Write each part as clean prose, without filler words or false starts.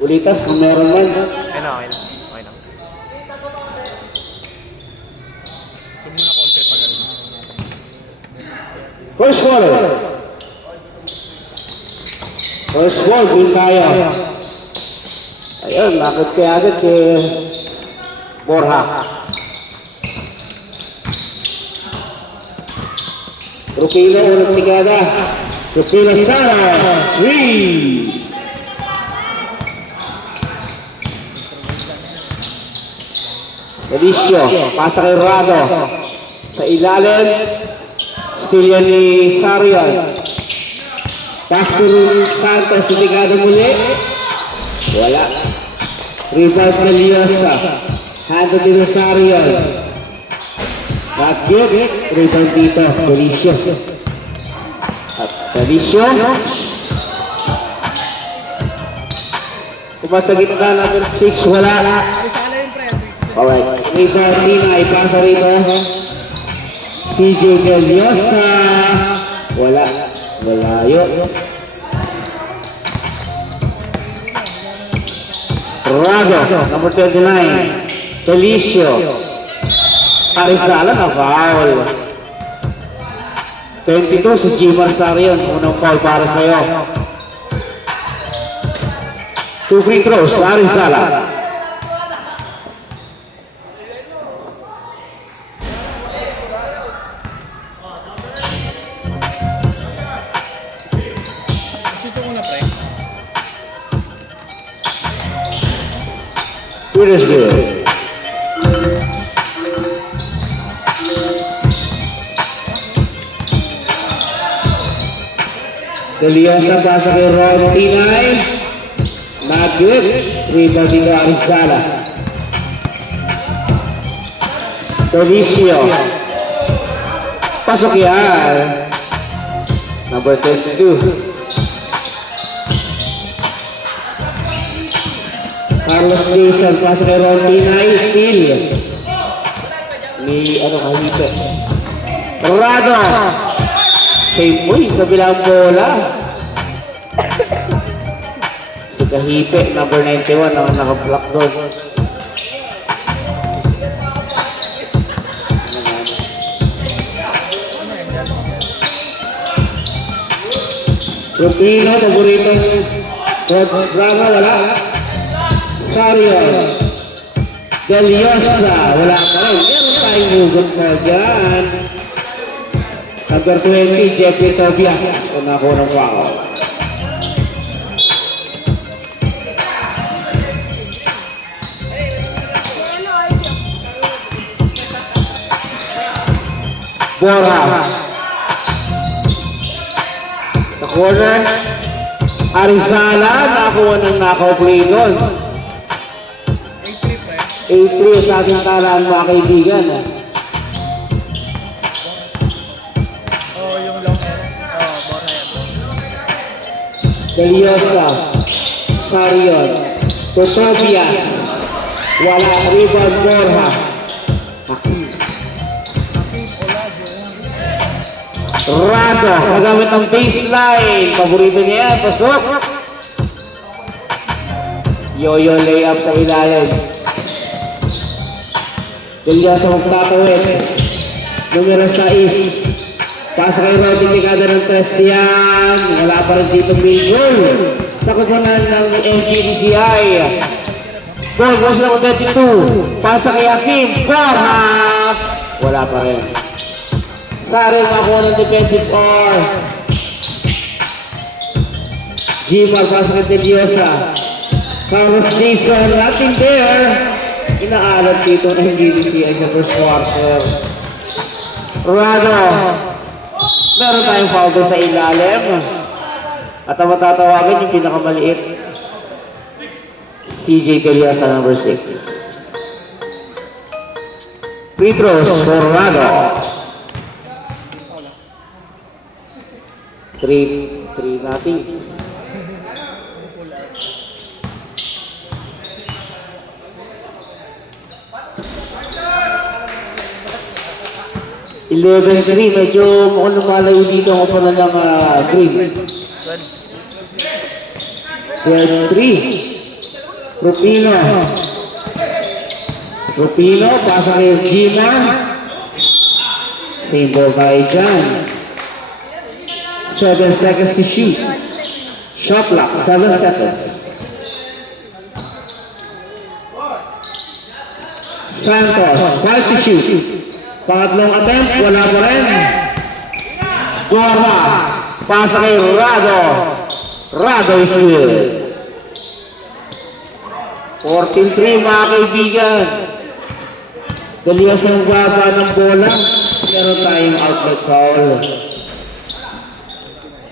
Ulitas kung meron man. Okay na, okay na. Okay na. Zoom muna konti pag ano. First ball. First ball, win tayo. Ayun, nakit kaya agad kay Borja. Rupina, unang tigada. Rupina Saras, 3. Felicio, pasa kay Rado. Sa ilalim, still yan ni Sarion. Castro Santos, titigado muli. Wala. Rebound na Liosa. Hando din ng Sarion. Not good. Rebound dito, Felicio. At Felicio. Kumasa gitna number 6, wala. Alright, rebound Tina, ipasa rito. CJ Del Liosa. Wala. Malayo. Rago, number 29. Felicio. Arizala na foul. 22 si Jimar Sarion. Unang foul para sa'yo. 2 free throws, Arizala. It is good. Deliosa pasa kay Ron Tinay. Not good. Rebound dito Arizala. Felicio. Pasok yan. Number 22. Carlos Jason, pasa kay Ron Tinay, steal. Ni, kahito. Rado. Save mo, kabilang bola. Si Kahipe, number 91, ang naka-block doon. Rupino, paboritong Coach Bravo, wala. Sarion. Del Liosa, wala pa rin. Meron tayong hugot ko dyan. Number 20, Jeffrey Tobias. Kung ako ng foul. Borja. Sa corner, Arizala, nakakuha ng knockout play doon. 8-3 sa ating talaan mga kaibigan. Yung long Borja yan. Deliosa, Sarion, Tobias, wala, rebound Borja. Rado, kagamit ng baseline. Paborito niya yan, pasok. Yo-yo layup sa ilalim. Deliosa magtatawid. Numero 6. Pasa kay Rodi, tikada ng 3 yan. Wala pa rin dito Mingol. Sa kupunan ng MGDCI. Goal goes na 22. Pasa kay Hakim. Borja. Wala pa rin. Sari makuha ng defensive or. Jimar, pasa kay Deliosa. Carlos Jason, nothing there. Inaalat dito ng GDCI sa first quarter. Rado. Meron tayong foul sa ilalim. At ang matatawagan yung pinakamaliit. CJ Deliosa, number 6. Free throws for Rado. 3 natin. Eleven 3, medyo mukhang lumalayo dito ang pala ng green. 12-3. Rupino. Rupino, pasa kay Gina. Same ball tayo dyan. 7 seconds to shoot. Shot clock, 7 seconds. Santos, 5 to shoot. Pangatlong attempt, wala pa rin. Gorma, pasa kay Rado. Rado is good. 14-3 mga kaibigan. Dalias ang baba ng bola. Meron tayong outlet foul.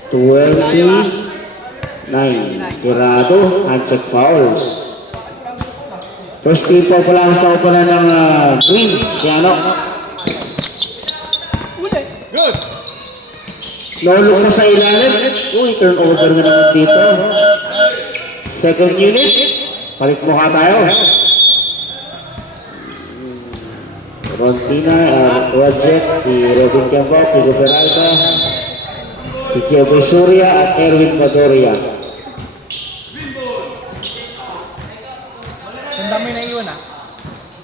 29. Sirado, handcheck foul. First team po pala sa upunan ng Green. Siano. Lolo ko sa ilalim. Uy, turnover na naman dito. Second unit. Palit mukha tayo. Rontina, Roger, si Robin Campo, Pico Peralta, si Jeboy Surya at Erwin Madoria. Ang dami na iwan ah.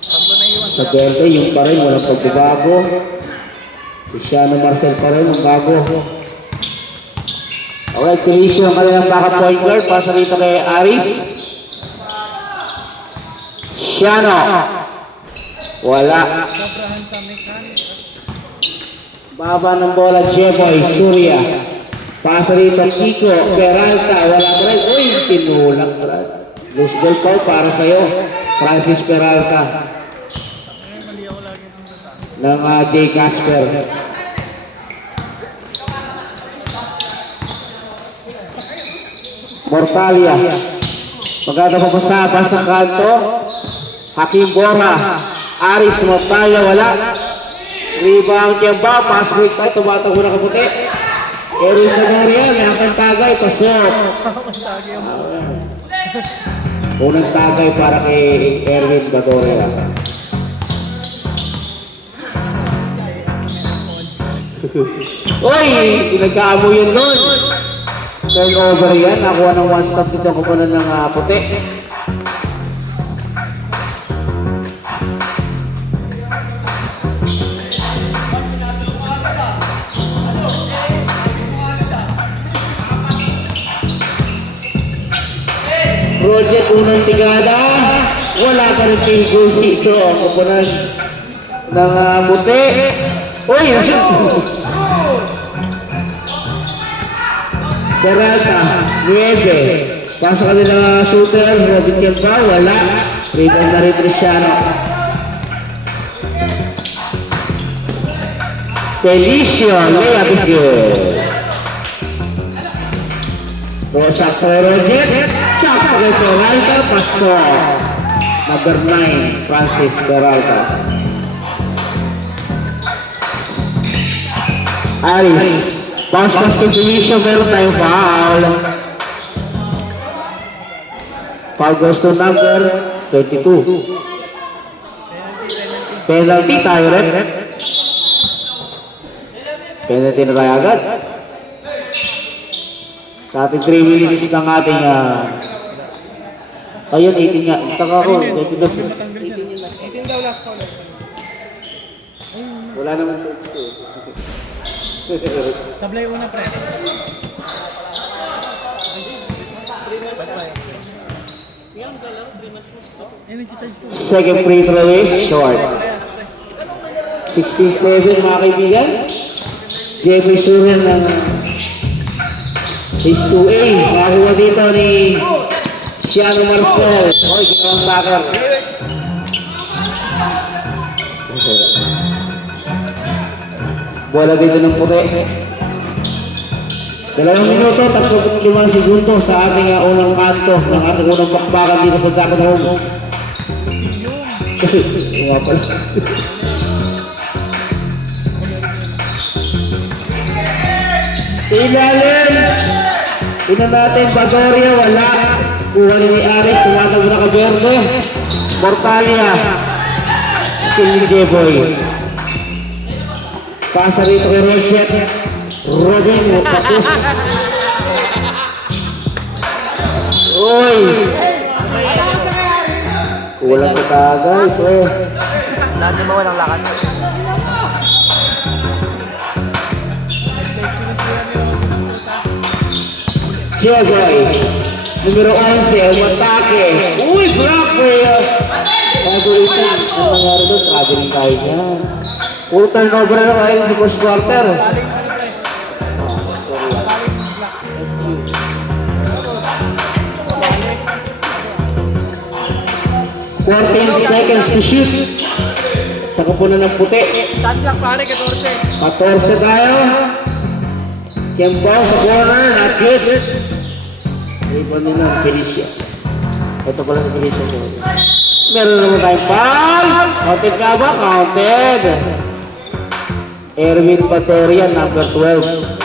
Tatlo na iwan. Sa Berde, yung pa rin, walang pagbabago. Si Shiano Marcel pa rin, ang bago. Okay, Felicio ang kanilang backup point guard. Pasa rito kay Aris. Shiano. Wala. Baba ng bola, Jeboy, Surya. Pasa rito, Kiko, Peralta. Wala pa rin. Uy, tinulak. Loose ball call para sa'yo. Francis Peralta. Ng J. Casper. Mortalia. Maganda papasapa sa kanto. Hakim Bora. Aris Mortalia wala. Rebound niya ba? Pass break tayo. Tumatago na kaputi. Erwin Madoria. Mayakang tagay. Pasok. Unang tagay para kay Erwin Madoria. Uy! Pinagkaamo yun nun. Turnover yan. Nakuha ng one stop dito ko pa ng puti. Project unang tigada. Wala pa rin pinggol dito. Ang kupunan ng puti. Uy! Peralta, Nieve. Pasok kami ng shooter. Robin Kempa, wala. Rebound na rin Cristiano. Felicio, layup is good. Rosa Roger. Sakto kay Peralta, pasok. Number 9, Francis Peralta. Aris. Pass to Felicio, meron tayong foul. Foul goes to number 22. Penalty tayo, rep. Penalty na tayo agad. Sa ating 3 minutes ng ating ayun, 18 nga. Taka ko, 22. 18 daw last call. Wala naman 22. Sablay una pre. Second free throw is short. 16-7 mga kaibigan. Jeffrey Surin ng is 2A. Nakakuha dito ni Shiano Marcel. Oy, ginawang backer. Bola dito ng puti. 2 minuto, 35 segundo sa ating unang kanto ng ating unang bakbakan dito sa Dapat Homes. Nga pala. Ilalim. Ina natin, Badoria, wala. Kuha ni Aris, tumatag na ka-Verde. Mortalia. Silly J-Boy. Pasa rito kay Roger. Robin, tapos. Uy! Kulang sa tagay, pre. Lahat din ba walang lakas? Jeboy, numero 11, umatake. Uy, block, pre. Bago ito, ang nangyari doon, traveling tayo niya. Puro turnover na kayo sa first quarter. Galing ano pre? Galing black. 14 seconds to shoot. Sa kapunan ng puti. Saan black pare? 14. 14 tayo. Kempo sa corner, not good. Iba nila, Felicia. Ito pala si Felicia. Meron naman tayong foul. Counted ka ba? Counted. Erwin Paterian, number 12.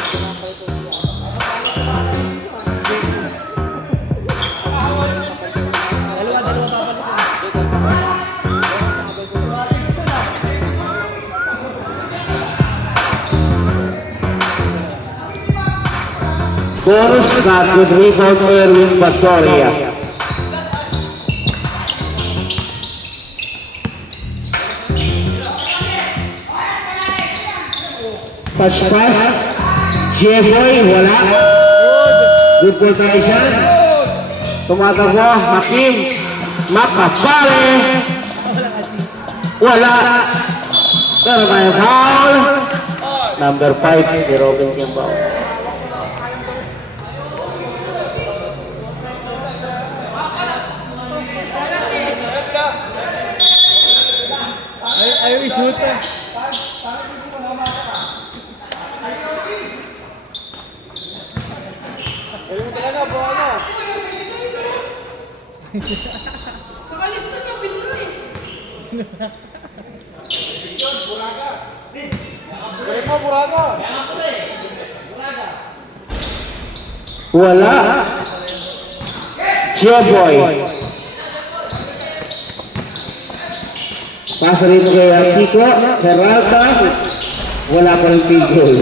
Bonus shot with rebound Erwin Pastoria. Touch pass. Jeboy, wala. Good ball tayo dyan. Tumatakbo, Hakim. Makapale. Wala. Pero may foul. Number 5, si Robin Kimbao. Ayaw i-shoot eh. Wala. Jeboy. Pasa rito kay Artico. Heralta. Wala pa rin field goal.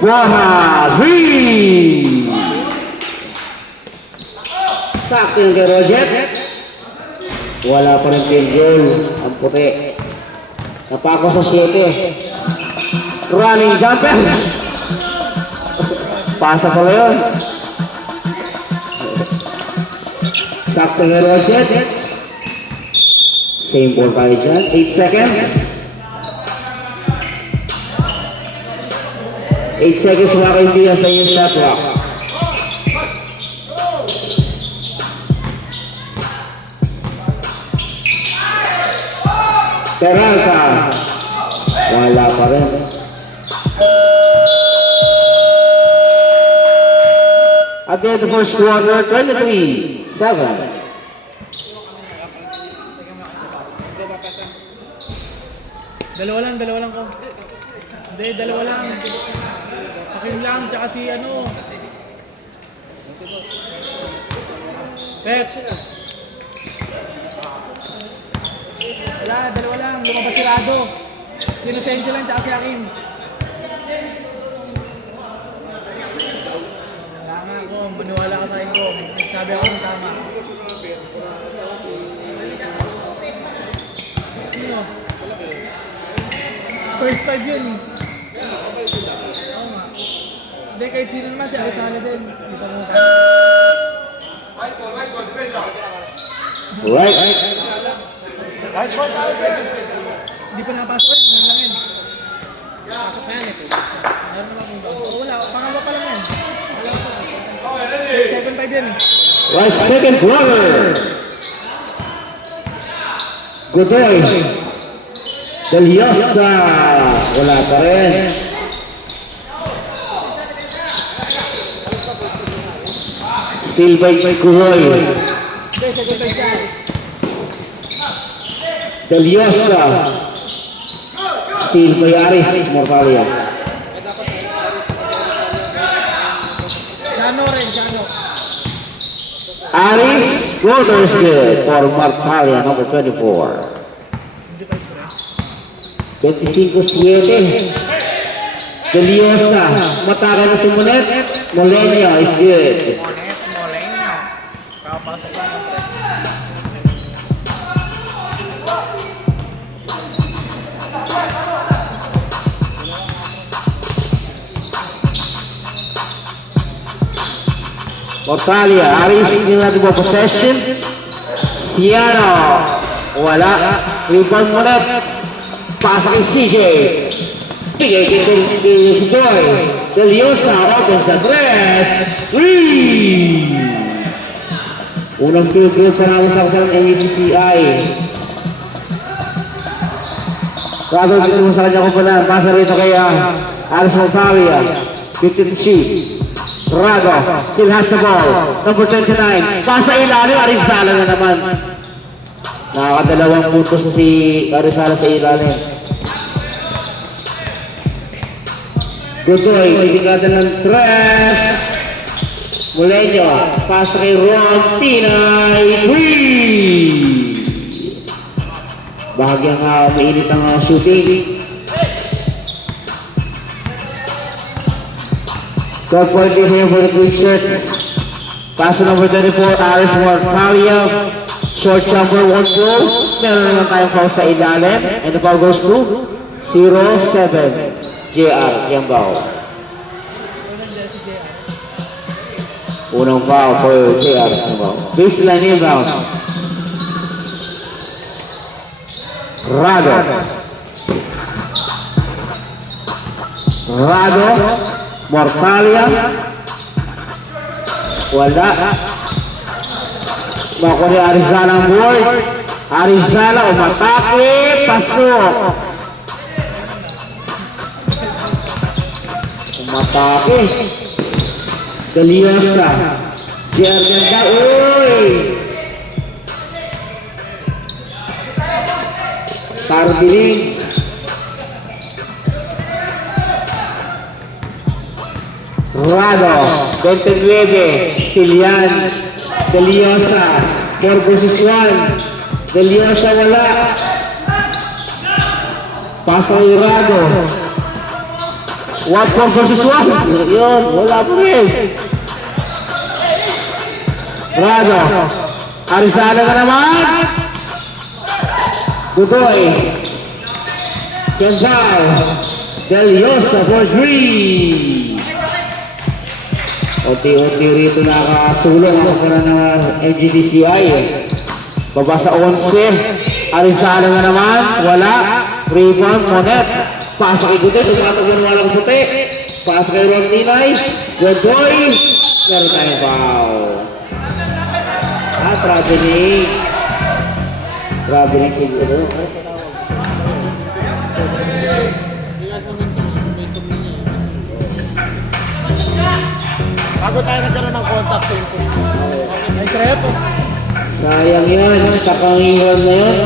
Wahab. Sakto yung kay Roger. Wala pa rin field goal. Ang puti. Napako sa 7. Running jumper. Pasa pala yun. Sakto nga Roger. Same ball tayo dyan. 8 seconds. 8 seconds mga kaibigan sa inyong shot clock. Peralta. Wala pa rin. At the end of the first quarter, 23-7. Dalawa lang ko. Hindi, dalawa lang. Hakim lang, tsaka si ano. Pet. Wala, dalawa lang. Lumabas si Rado. Si Inocencio lang, tsaka si Hakim. Wala nga ako, maniwala ka sa akin ko. Sabi ako ng tama. Sino? First 5 yun eh. Oo nga. Hindi, kahit sino naman si Arizona din. Di pa mo ka. Right. Hindi pa napasok yan. Yan lang yan. Pasok na yan eh. Meron naman kung doon. Wala, pangalawa pa lang yan. 7-5 yan eh. Right, second quarter. Godoy. Deliosa. Wala pa rin. Still by Godoy. Hindi, 7-5 yan. Deliosa. Still by Aris Mortalia. Jano rin, Jano. Aris Godoy is good for Mortalia, number 24. 25-7. Deliosa. Mataka na si Monet. Molenio is good. Monet, Molenyo. Kakapasok lang ng press. Mortalia, Aris, yung natin po possession. Ciano, wala. Rebound mo net. Pasa kay CJ. Bigay kay Joy. Deliosa, open sa press. 3! Unang field goal pa namin sa kasama ng ABCCI. Rado, dito mo sa kanya kumpanan. Pasa rito kay Aris Mortalia. 50-3. Rado, still has the ball. Number 29. Pasa ilalim, Arizala na naman. Nakakadalawang puntos na si Arizala sa ilalim. Godoy, bibigatan ng tres. Molenyo, pasa kay Ron Tinay. 3! Bahagyang mainit ang shooting. 12 point lead here for the Blue Shirts. Pass number 34, Aris Mortalia. Short jumper, 1 goal. Meron naman tayong foul sa ilalim. And the foul goes to 0-7. JR, Yambao. Unang foul for JR, Yambao. Baseline inbound. Rado. Mortalia. Wala. Makuha ni Arizala ang board. Arizala umatake. Pasok. Umatake. Deliosa. JR ganda. Uy! Tarbiling. Rado, 29, Silian, Deliosa, 4 versus 1, Deliosa wala. Pasa kay Rado. 1 versus 1. Yun, wala pa rin. Rado, Arizala na naman. Godoy, Gonzal, Deliosa for 3. Unti-unti rito nakasulong ang para ng MGDCI. Baba sa 11. Arizala na naman. Wala. Rebound. Monet. Pasa kay Godoy. Tumatagyan walang puti. Pasa kay Ron Tinay. Godoy. Meron tayong foul. Traveling. Traveling siguro. Bago tayo nagkaroon ng contact sa input. Ay, krepo. Sayang yan. Kapangiwan na yun.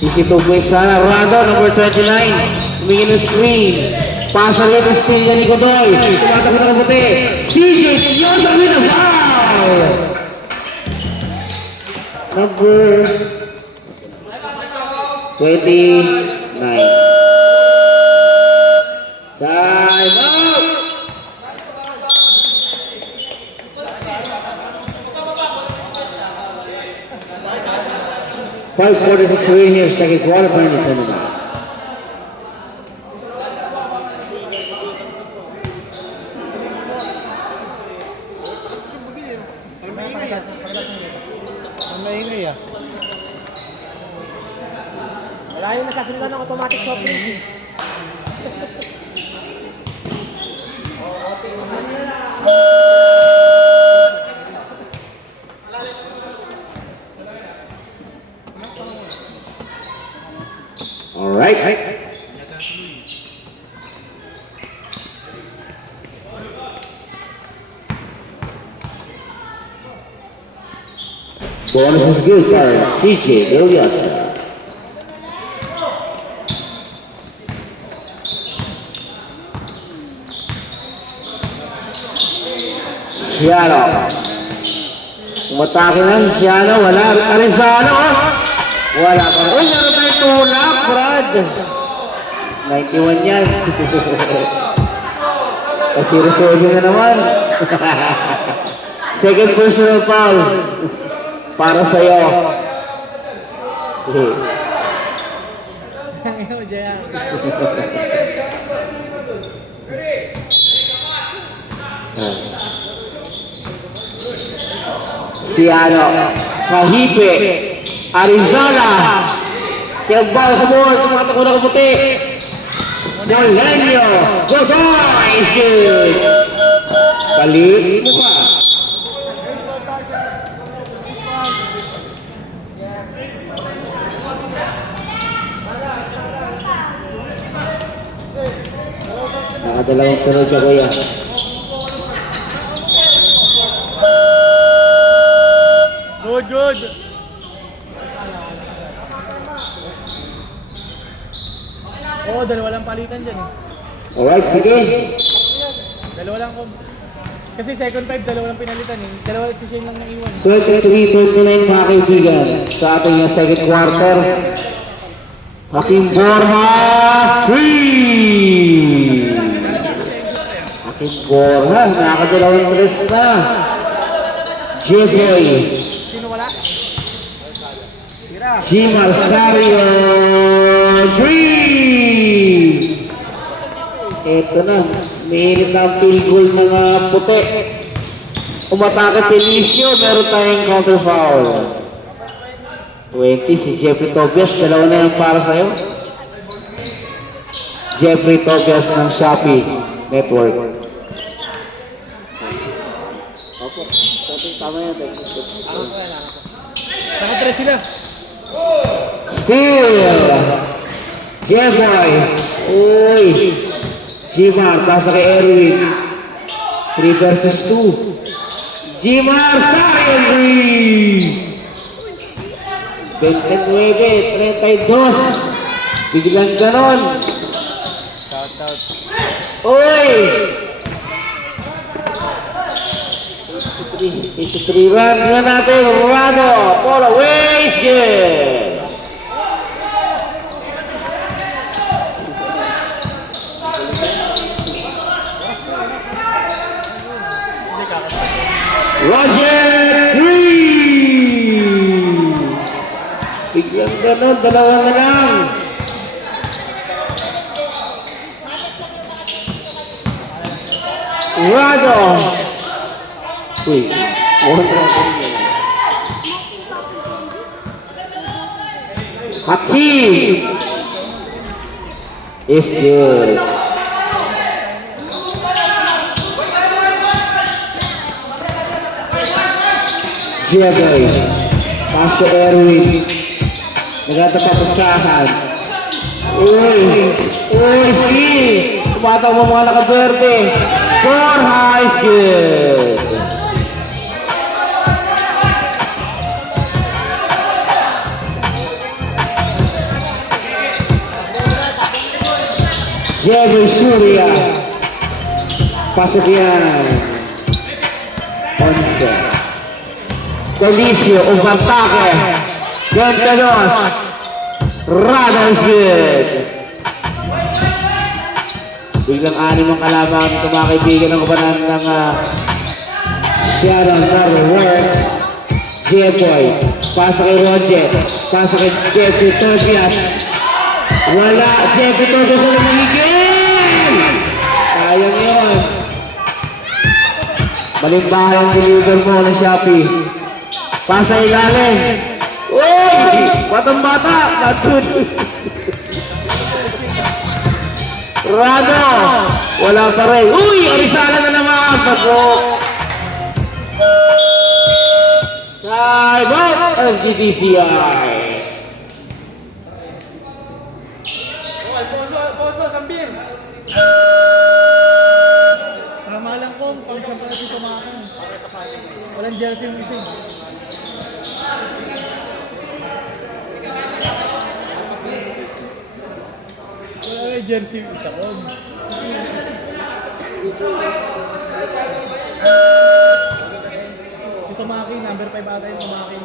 Isitubway sana. Rado, number 29. Humingin ng screen. Pasa rin ang screen niya ni Godoy. Tumatakot na ng puti. CJ Sinyosa with a foul! Number 29. Time out! 5:46 remaining here, second quarter, playing the tournament. Ang maingay ah. Wala yung nagkasundan ng automatic soft drinks eh. All right. Bonus is good for CJ Deliosa. Ciano. Umatake na si Ciano. Wala. Arizalo. Wala pa. Uy, meron tayong tulak, Brad. 91 yan. Kasi na naman. Second personal foul. Para sa'yo. Okay. Ayaw, Jaya. Si Kahipe, Arizala, Kiyagbaw sa buwan, tumatakbo na kaputi. Molenyo, Godoy, shoot! Balik mo pa. Nakadalawang sunod ka kuya. Good. Oo, dalawa lang palitan dyan. Alright, sige. Dalawa lang ko. Kasi second five, dalawa lang pinalitan eh. Dalawa si Shane lang naiwan. 23-29 mga kaibigan sa ating second quarter. Hakim Borja, 3! Hakim Borja, nakakadalawang tres na. Jeboy, Sino wala? Tira. G. Marsario, 3! Ito na, mainit na ang field goal ng puti. Umatake si Licio, meron tayong counter foul. 20 si Jeffrey Tobias, dalawa na yan para sa'yo. Jeffrey Tobias ng Shopee Network. Opo, tama yan. Nakatres sila. Steal! Jeboy! Uy! Jimar, pasa kay Erwin. 3 versus 2. Jimar, sayang 3! 29-32. Biglang ganon. Uy! 83 run na natin. Rado. Ball away. Good. Roger 3! Biglang ganon. Dalawa na lang. Rado. Uy, Hakim is good. Jeboy, pass to Erwin. Nagatapapasahan. Uy, Steve. Tumataw mo mga nakaberte. Borja is good. Jeboy Surya. Pasok yan. 11. Felicio, overtake. Gentanos. Rada is good. Biglang anim ang kalaban ito mga kaibigan ng kabanan ng Shadow Works. Jeboy. Pasa kay Roger. Pasa kay Jeffrey Tobias. Wala. Jeffrey Tobias na lumigil. Sayang yun. Malimbahan ang deliver mo ng Shopee. Pasa ilalim. Uy! Batang-bata. Batun. Rado. Wala pa rin. Uy! Arizala na naman. Pagok. Time out of GTCI. Alfonso, Sambir. Tama lang ko, pag siya pala si tumakan. Walang jersey yung isa. Wala may jersey yung isa ko. Si Tumaki, number 5 ata yung Tumaki.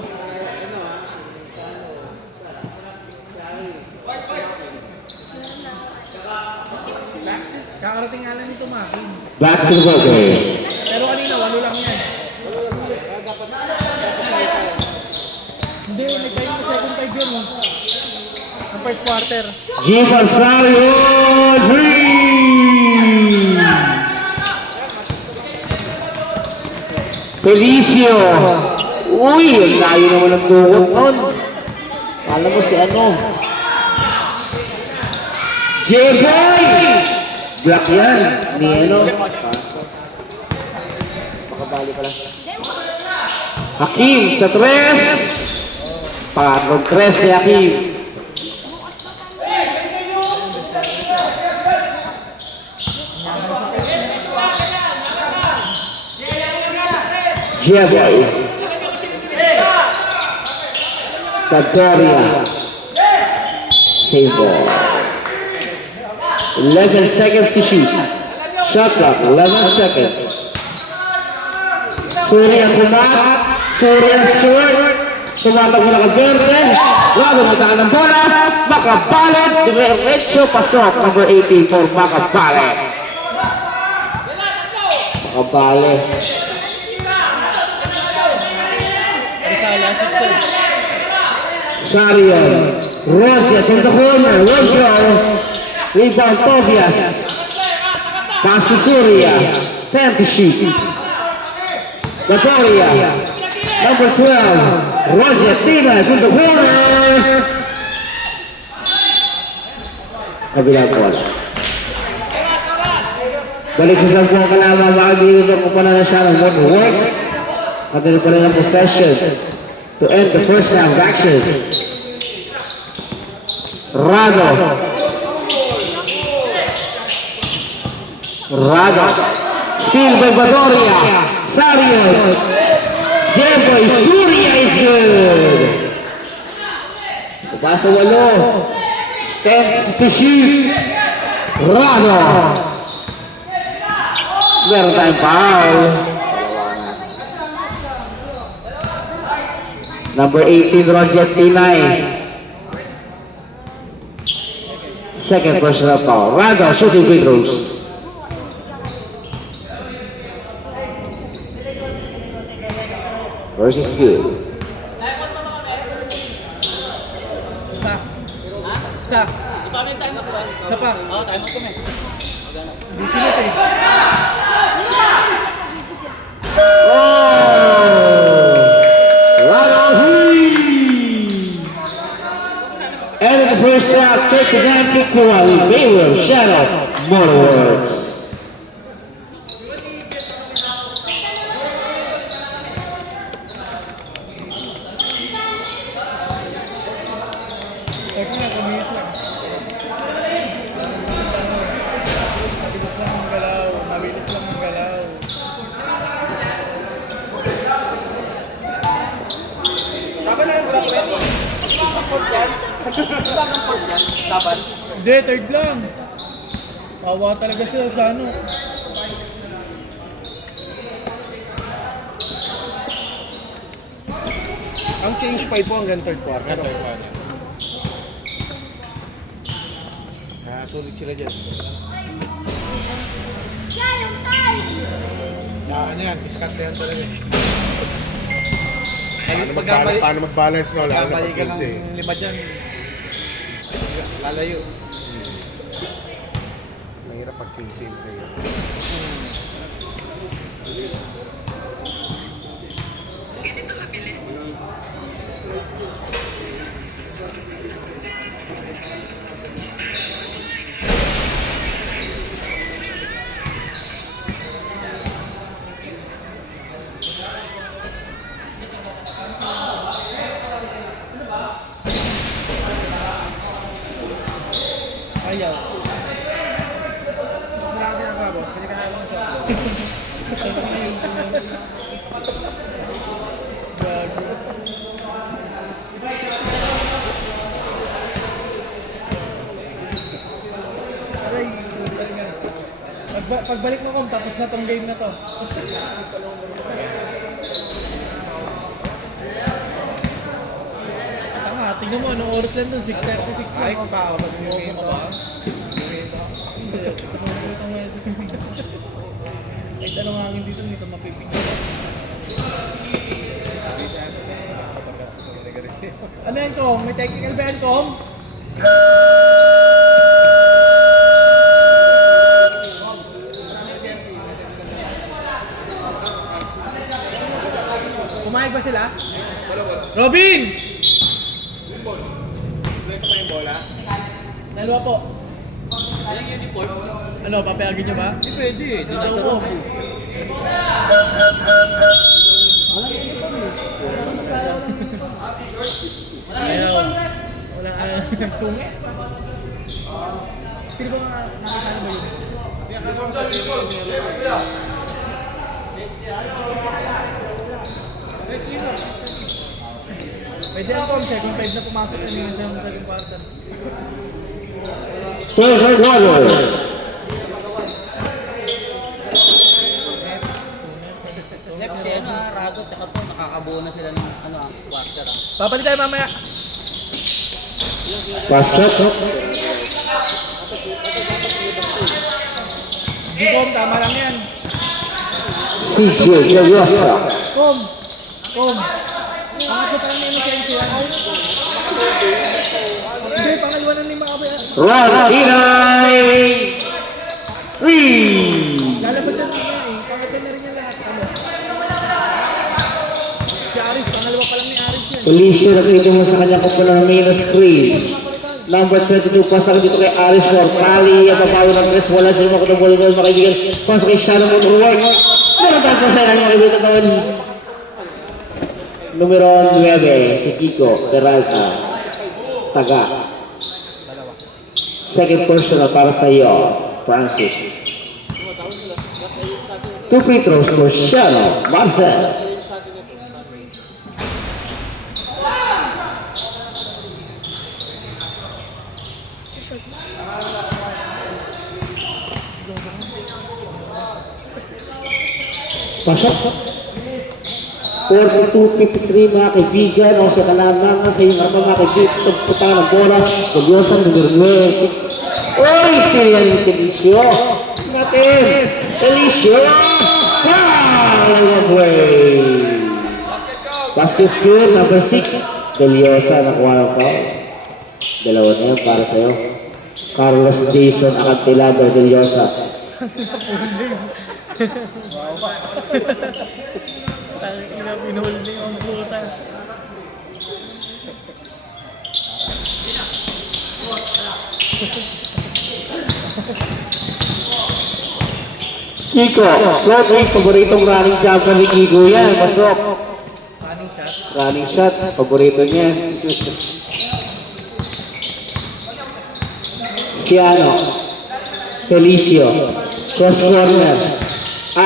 Kakarating nga lang ito, Makin. Back to the ball game. Pero kanina, 8 lang yan. Hindi, nag-time sa second time yun. Ang first quarter. G. Rosario, 3! Felicio! Uy, ang layo naman ang tukot nun. Alam mo si ano? J-Boy! Black yan. Ni ano? Makabali pala. Hakim sa 3. Pangatlong 3 si Hakim. J-Boy. Victoria. Save ball. 11 seconds to shoot. Shot clock, 11 seconds. Surya kumat. Surya short. Tumatakbo na ka-verde. Lalo mataan ng bola. Makabalit. Diretso pasok. Number 18 for Makabalit. Makabalit. Sarian. Roger from the corner. Roger. Rebound Tobias. Pass to Surya. 10 to shoot. Victoria. Number 12. Roger Tina from the corner. Kabilang bola. Balik sa 10 kalaban. Makabili ko pa na siya ng one works. Kabili pa rin ang possession to end the first half of action. Rado. Steal by Badoria. Sario. Jeboy. Surya is good. Pasa 8. 10 to shoot. Rado. Meron tayong foul. Number 18, Roger Tinay. Second personal foul. Rado shooting free throws. First is good. Isa. Isa pa. Di sinit eh. End of the first half, takes a down victory. Baylor Shadow Motorworks. Ito lang, kumihit lang. Mabilis lang ang galaw. Mabilis lang ang galaw. Hindi, third lang. Tawa talaga sila sa ano. Ang change 5 po hanggang third quarter. Sulit sila dyan. Ano yan, discount na yan talaga. Paano mag-balance na wala na Pagkamali ka pag-15 ng 5 dyan, lalayo. Mahirap pag-15 kayo. Ayaw. Sinabi na nga, boss. Pwede ka na lang sa Gago. Aray, putal nga. Pagbalik mo kung tapos na tong game na to. Tanga, tingnan mo anong oras lang dun, 6:36 lang. Ay, pa ako Oo, mag-minuto. ba? Minuto. Kahit anong hangin dito, hindi ito mapipigil. Ano yan, Tom? May technical ba yan, Tom? Kumain ba sila? Robin! Dalawa po. Ano, papayagin nyo ba? Hindi pwede eh. Doon sa Rosso. Ayaw. Wala sungi. Sino ba nga nakakano ba yun? Pwede ako ang second page na pumasok na yun sa second quarter. Third quarter. Jeff, si Rago, tsaka po, nakakabuo na sila ng quarter. Papalit tayo mamaya. Pasok. Di Kom, tama lang yan. CJ Gayosa. Kom! Pangatlo pa lang na inosensya yan. Hindi, pangalawa na ni Makabaya. Rantinay. 3. Lalabas yan niya eh. Pangatlo na rin yan lahat. Ano? Si Aris, pangalawa pa lang ni Aris yan. Felicio, nakita mo sa kanya kung ng minus 3. Number 22, pasok dito kay Aris Mortali. Ang babawi ng tres, wala siya makatubol ng mga kaibigan. Pasok kay Shannon Motorwork. Meron tayo pa sa kanya mga kaibigan taon. Numero 9, si Kiko Peralta. Taga. Second personal para sa iyo, Francis. 2 free throws for Shannon Marcel. Pasok. 42-53 mga kaibigan. O sa kalamang sa iyong ama mga kaibigan. Pagputang ng bola. Pagyosan numero 9. Oy! Still yan yung Felicio. Natin. Felicio. Foul away. Basket score number 6. Deliosa nakuha ng foul. Dalawa na yan para sa'yo. Carlos Jason Acantilado Deliosa. Tangina, pinuhuli na yung puta. Kiko, float rate, paboritong running champion ni Kiko yan. Pasok. Running shot. Running shot, paborito niya. Siano, Felicio, cross corner,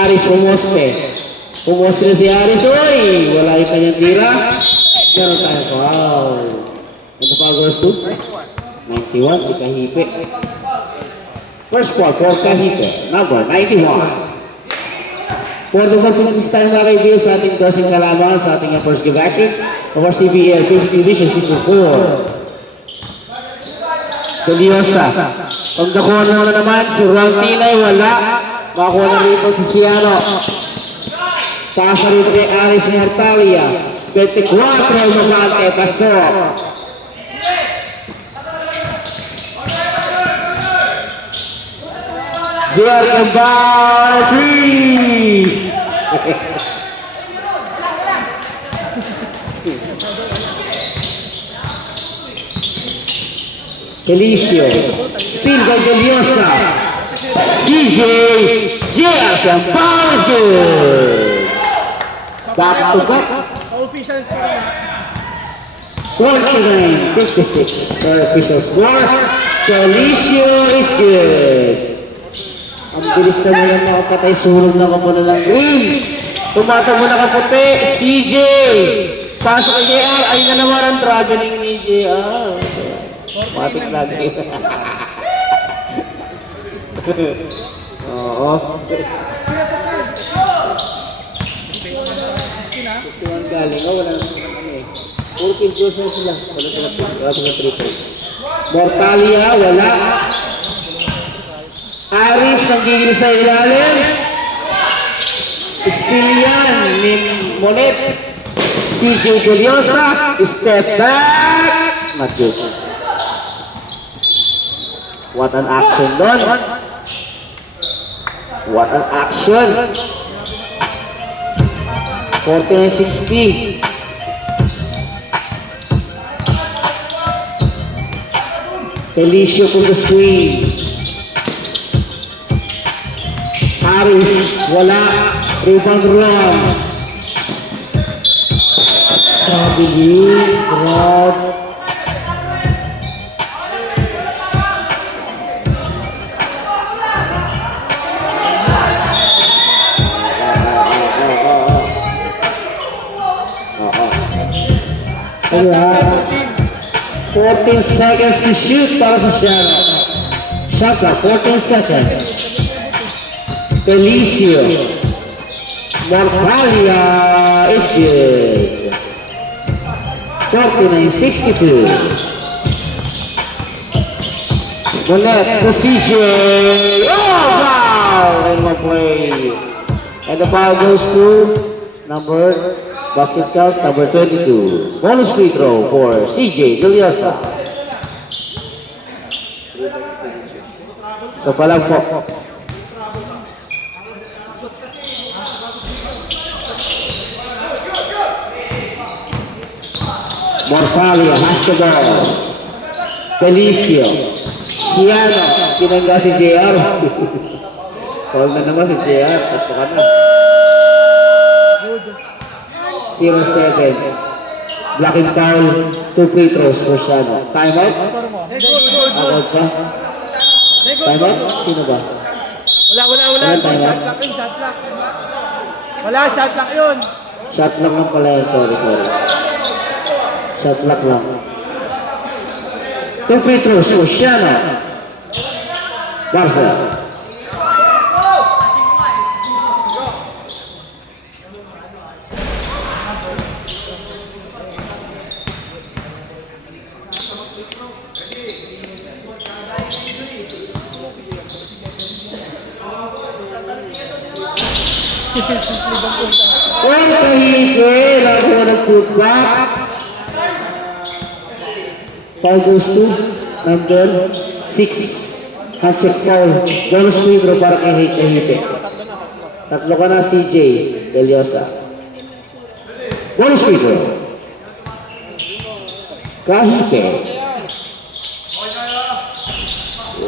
Aris Pumoste. Pumoste na si Aris, oy! Wala yung kanyang tira. Meron tayo, wow. Ano pa goes to? 91, si Kahipe. First ball for Kahipe, number 91. For the Philippines time mga kaibigan sa ating dosing kalaman sa ating first gabashi of our CBL Basic Division Season 4. Deliosa. Pag nakuha na naman si Rantinay, wala. Makakuha na rin po si Siano. Pasa rin kay Aris Mortalia. 24 Magante Pasok. JR Gambal 3. Felicio, still by Deliosa. DJ, JR Gambal is good. Back to back. Officials pa rin. 49-56. For official score. Felicio is good. Ang bilis na mo lang makapatay, surog na ka muna ng green. Tumatamo na kaputi, CJ. Pasok kay JR, ay na naman ang traveling ni JR. Matik lagi. Oo. 61 galing, oh, wala naman ano eh. 14 goals na sila. Wala sila triple. Mortalia, wala. Aris nanggigil sa ilalim. Steal yan ni Monet. CJ Deliosa, step back. Matthew. What an action doon. What an action. 49-60. Felicio from the screen. Harris, wala. Rebound run. Sabili, grab. Ayan. 14 seconds to shoot para sa Shara. Shot clock, 14 seconds. Felicio. Mortalia is good. 49-62. Monet to CJ. Oh, wow! And one play. And the ball goes to number, basket counts, number 22. Bonus free throw for CJ Deliosa. So palang po. Morfalia has the ball. Felicio. Ciano. Pinangga si JR. Call na naman si JR. Tapos ka na. 0-7. Blocking foul. 2 free throws for Ciano. Time out? Out pa? Time out? Sino ba? Wala. Ano time out? Shot clock yun, shot clock. Wala, shot clock yun. Shot lock lang pala yun. Sorry. Shot lock lang. 2 free throws for Ciano. Barca. Juan Cahique, lago mo ng putback. Foul goes to number 6. Handshake foul. Bonus free throw para kay Cahique. Tatlo ka na CJ Deliosa. Bonus free throw. Cahique.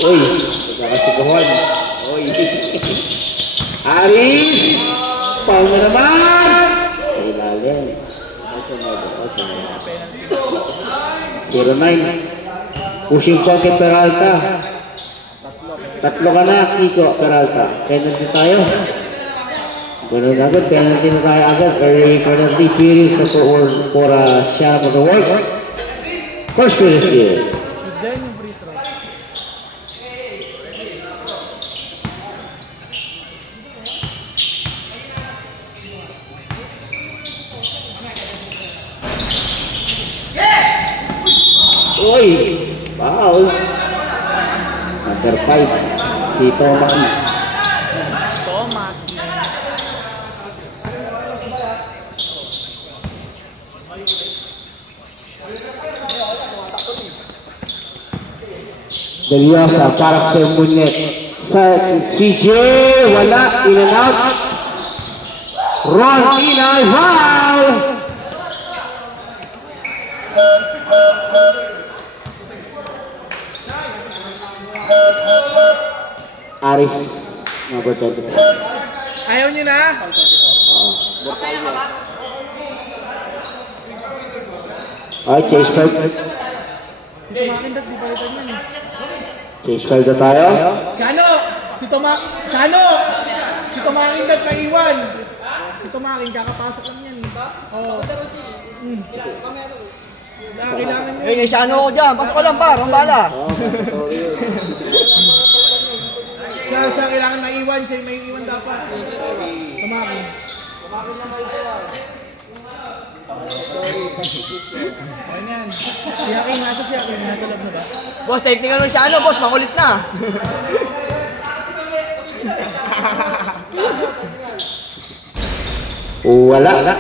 Uy, nagkakasiguhan. Uy. Aris! Foul na naman! Sa ilalim. 0-9. Pushing pocket Peralta. Tatlo ka na, Kiko Peralta. Penalty tayo. Ganun agad, penalty na tayo agad. Very penalty period sa for Sham of the Works. First period here. Then yung free throw. Uy! Foul! Number 5. Si Tomaki. Deliosa para sa Monet. Sa CJ, wala. In and out. Ron Inay, foul! Aris, number 20. Ayaw nyo na? Okay, change card. Si Tumakindas, di palitan yan eh. Change card na tayo. Chano! Si Tumakindas maiwan. Si Tumakin, kakapasok lang yan. Oo. Kailangan nyo. Eh, naisano ako dyan. Pasok ko lang par, ang bala. Siya kailangan maiwan. Siya may iwan dapat. Tumakin. Ayun yan. Si Hakim, nasa loob na ba? Boss, technical mo siya boss, makulit na. Wala.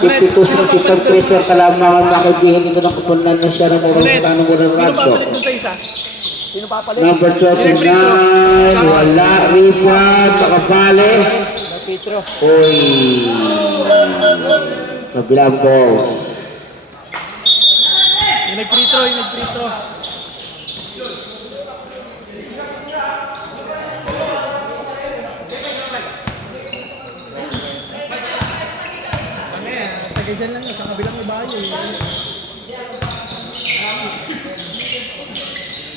52-63 sir kalamang makibihin dito ng kupunan na siya ng Ulit. tanong mo ng Sino radyo. papalit dun sa isa? Sino papalit? Number 29, wala. Rebound, nakabali. Petro. Uy. Kabilang balls. Yung nag-free throw, yung nag-free throw. Ano yan? Tagay dyan lang yun, sa kabilang ibayo eh.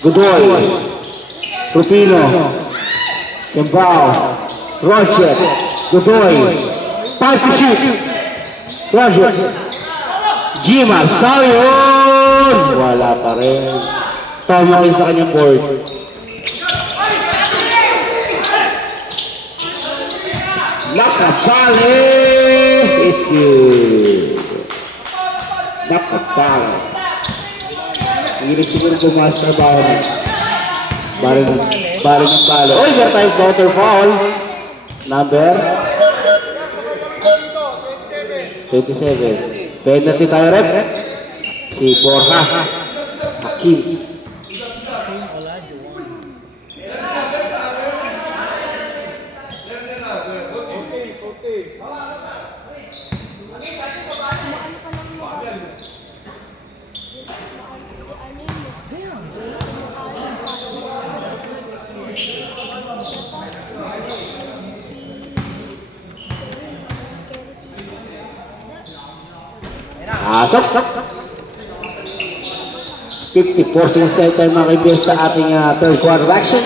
Godoy. Rufino. Kembao. Roger. Godoy. 5 to shoot. Roger. Jima. Sayon. Wala pa rin. Tama kayo sa kanyang board. Nakabali. Is good. Nakabali. Hilig siguro pumasok na ba na? Baring ang balo. Oy, meron tayong counter foul. Number? 27. Penalty tayo, rep. Si Borja. Hakim. Pasok. 54 set tayo mga kaibigan sa ating third quarter action.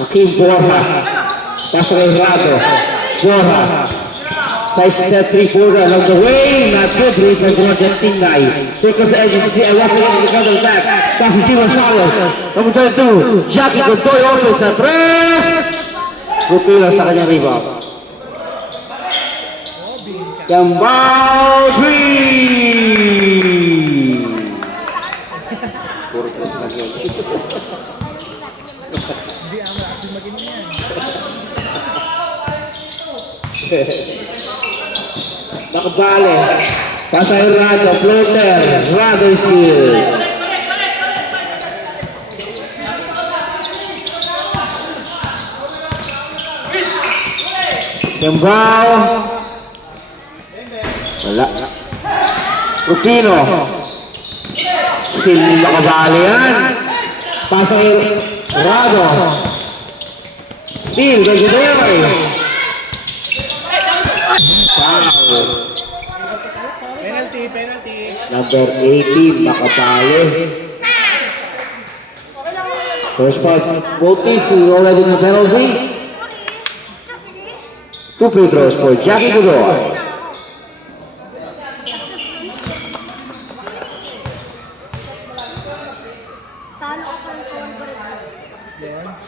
Hakim Borja. Pasok kay Rado. Borja. Size set 3-4 along the way. Not good. Read by Roger Tingay. Take us to agency. I was against the counter attack. Pasok si Masalo. Number 22. Jackie Godoy open sa 3. Rupila sa kanyang rebound. Kembao 3! Puro tres lang yun. Hindi ang aking mag-inom yan. Nakabali. Pasay Rado, floater. Rado is here. Kembao. Wala. Rufino. Still nakabali yan. Pasa kay Rado. Still, kay Godoy. Foul. Penalty. Number 18, nakabali. First part, Botis is already in the penalty. 2 free throws for Jackie Godoy. Talo ako pa rin sa 1 pa rin. Talo ako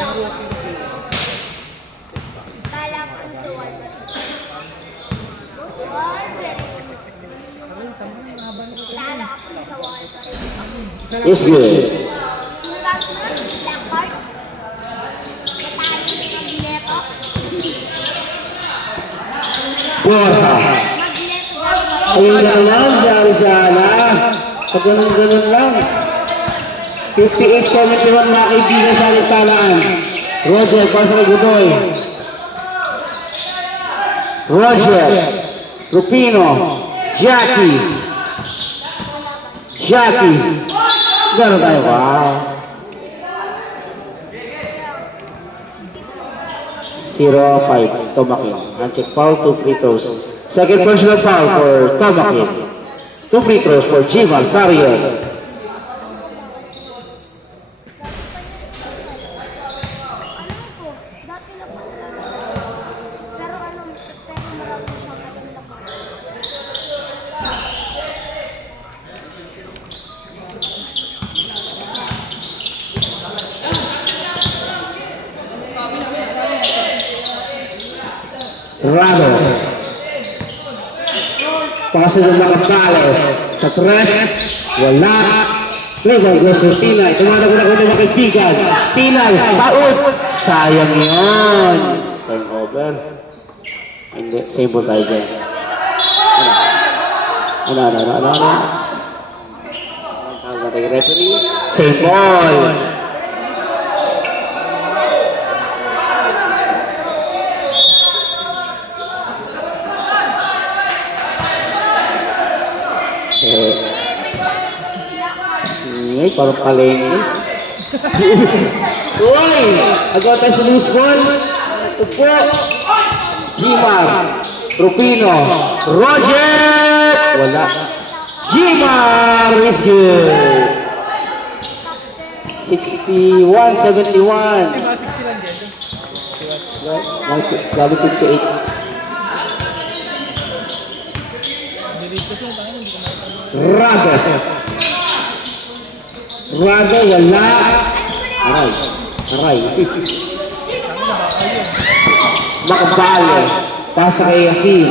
rin sa 1 pa rin. Talo ako rin sa 1 pa rin. It's good. Sinundan ko na, black card. Matalo ng Magneto. Borja. Magneto daw. Ayun na naman, Zarizana. Pag ganun lang. 58-71 mga kaibigan sa aling Roger, pasa kay Godoy. Roger. Rufino. Jackie. Gano'n tayo ba? Zero, 5. Tomakin. Uncheck foul, 2 free throws. Second personal foul for Tomakin. 2 free throws for Jimal Sarion. Alam ko, dati lang pa. Pero marami siyang maganda pa. Rado. Pasa ng mga palo. Sa tres. Wala. Level goes to Tinay. Tumatago na ko ng mga kaibigan. Tinay. Paut. sayang yun. Turnover. Hindi, save ball tayo dyan. Ano? Tawag natin yung referee. Save ball. Ay, parang palengke. Uy! Agaw tayo sa loose ball. Upo. Jimar. Rupino. Roger! Wala. Jimar is good. 61-71. Diba, 60 lang dyan. Gabi 58. Delete ko siya, tayo, hindi ko makapag- Raga. Raga, wala. Aray. Makabale. Pasa kay Akin.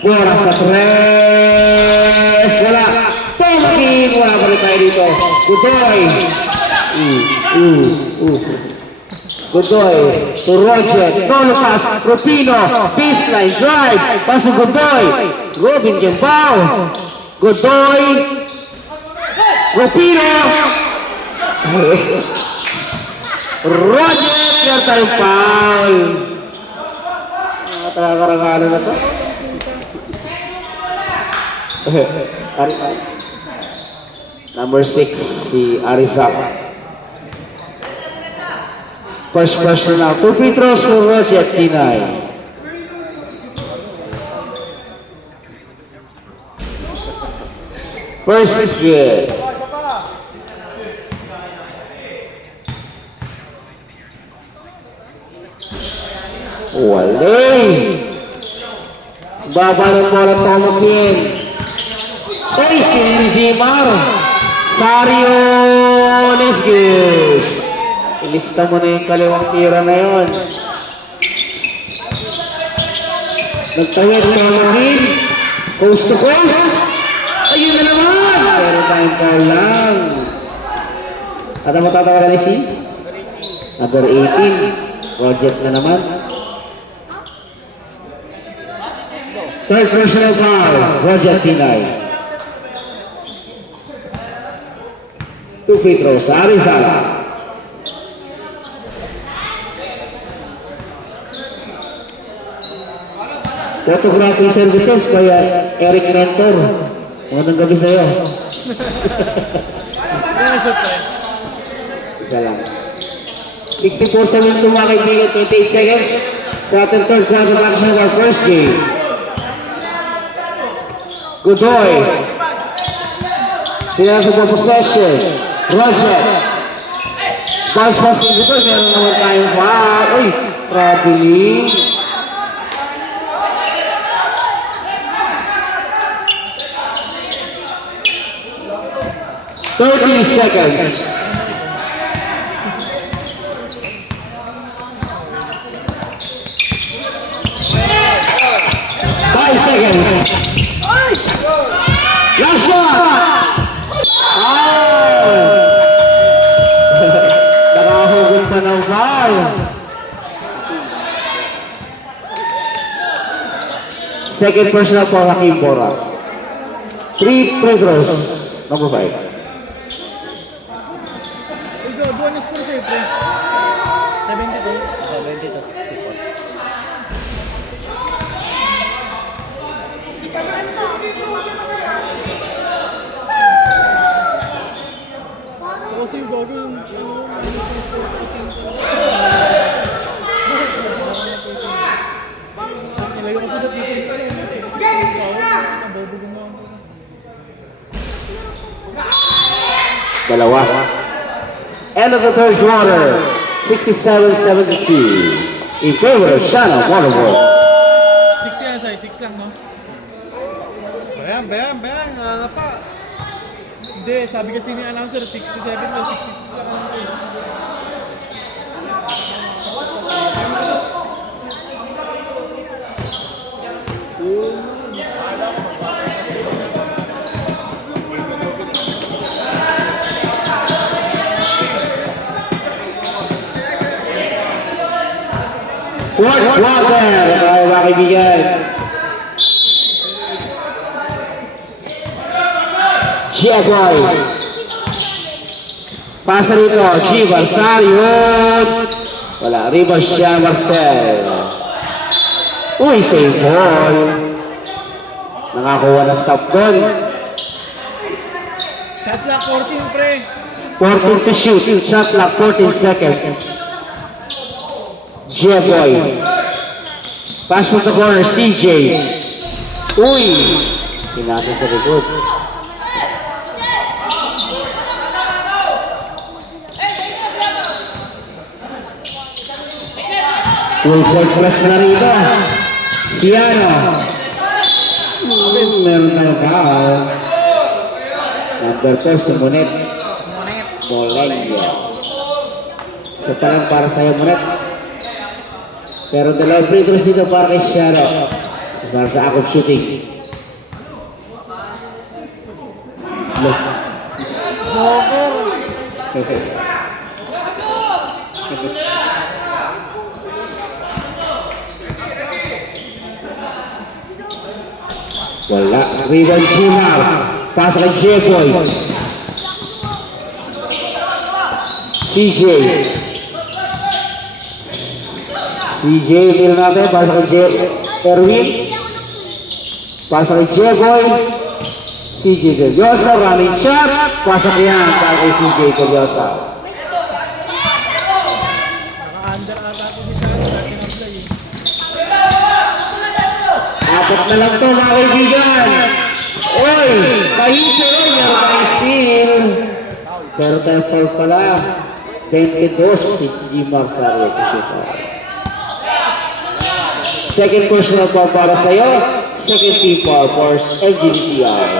Bora sa tres. Wala. Tomakin. Wala pa rin tayo dito. Godoy. Godoy. To Roger. No pass. Rupino. Baseline. Drive. Pass to Godoy. Robin Gembao. Godoy. Rupino. Roger. Clear tayo foul. Nakakarangalan na to. Number 6, si Arizak. First personal. 2 free throws for Roger Tinay. First is good. Wale. Baba ng bola Tomakin. Face ni Jimar. Sarion is good. Ilista mo na yung kaliwang tira na yun. Nagtawid Tomakin. Coast to coast. Ayun na naman. Pero tayong foul lang. At ang matatawagan ni si number 18. Project na naman. Third personal foul, Roger Tinay. 2 free throws, Arizala. Photography services by Eric Mentor. Magandang gabi sa'yo. Isa lang. 64-7 mga kaibigan, 28 seconds. Sa ating third quarter action of our first game. Godoy. Tinasa po possession. Roger. Bounce pass kay Godoy. Meron naman tayong foul. Uy, traveling. Seconds. Five seconds. Last shot. Nakahugon pa ng foul. Second personal for Hakim Bora. 3 free throws. Number 5. Buwan score sa'yo, pre. 72. 64. Ito kasi yung bago yung... Nilayo ko sa dati dito. Ang babagong mo. Dalawa. End of the third quarter. 67-72. In favor of Shana Waterworld. 60 yan sa'yo, 6 lang, no? Bayan. Ano pa? Hindi, sabi kasi ni announcer, 67 o 66 lang ang kayo. Fourth quarter, mga kaibigan. Giaboy. Pasa rito, G. Barsario. Wala, rebound siya, Marcel. Uy, save ball. Nakakuha na stop doon. Shot clock 14, pre. 14 to shoot. Shot clock 14 seconds. Giaboy. Pass from the corner, CJ. Uy! Pinasa sa likod. Full court plus na rito. Siano. Meron na foul. Number 4, Monet. Molenga. Isa pa lang para sa'yo, Monet. Pero dalawang free throws dito para kay Siano. Para sa akong shooting. Look. Wala. Rebound Jimar. Pasa kay J-Boy. CJ. CJ, meron natin. Pasa kay Erwin. Pasa kay J-Boy. CJ Deliosa. Running shot. Pasa kay yan. Para kay CJ Deliosa. Naka-under ata po si Saro. Dati na-play. Apat na lang to mga kaibigan. Oy, kahito meron tayong steal. Pero tayo foul pala. 22 si G. Marsario. Second personal foul para sa'yo. Second team foul for LGBTR.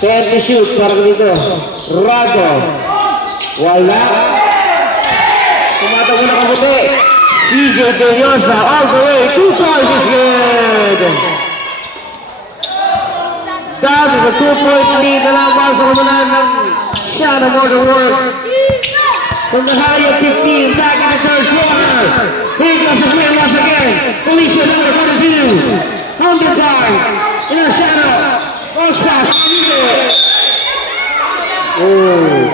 10 to shoot para dito. Rado. Wala. Tumatago na kabuti. CJ Deliosa all the way. 2 points is good. That is a 2-point lead na lang para sa kamanan ng Shadow Modern Works. From the high of 15, back in the third quarter. Here goes the win once again. Felicia number 42. 100 guard. In the shadow. Goes past. Oh.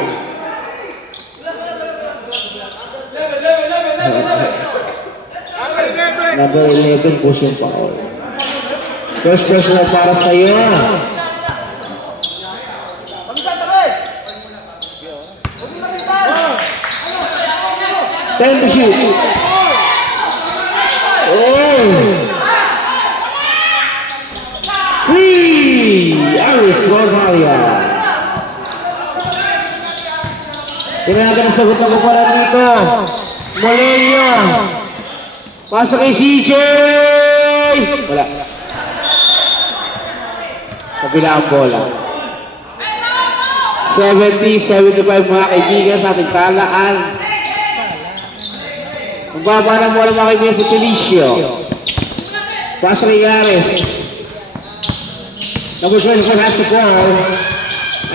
Number 11 push yung foul. First personal para sa'yo. Time to shoot. Oh! 3! Aris Rosalia. Tinagin ang sagot na kukulan dito. Molenyo. Pasok kay CJ! Wala. Kabila ang bola. 70-75 mga kaibigan sa ating talaan. Magbaba ng bola mga kaibigan si Felicio. Pasok kay Yaris. Number 24 has the ball.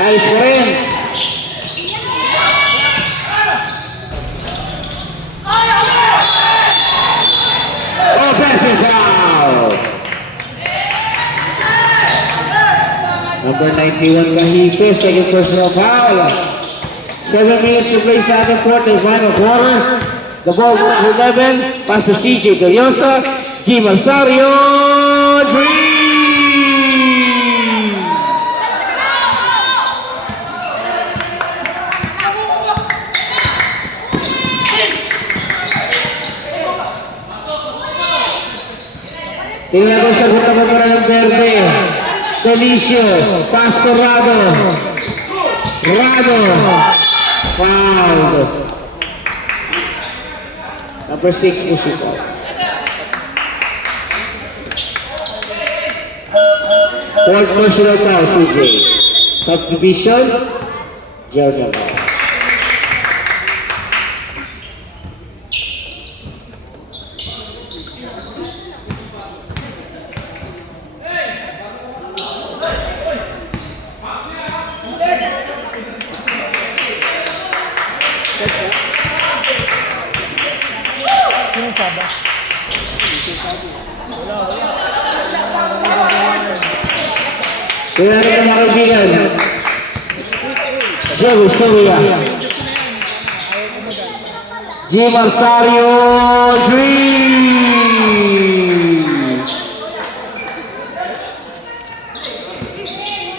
Aris pa rin. Offensive foul. Number 91 Kahipe, second personal foul. 7 minutes to play sa ating quarter, final quarter. The ball with 11, pass to CJ Deliosa, G. Marsario, Dream! Tingnan ko sa buta ko para ng Verde. Delicio. Pastor Rado. Rado. Foul. Number 6 push it out. Fourth personal foul, CJ. Subdivision. Jordan. yung Saba? Kaya rin mga kaibigan. Joey Soria. G. Marsario Dream.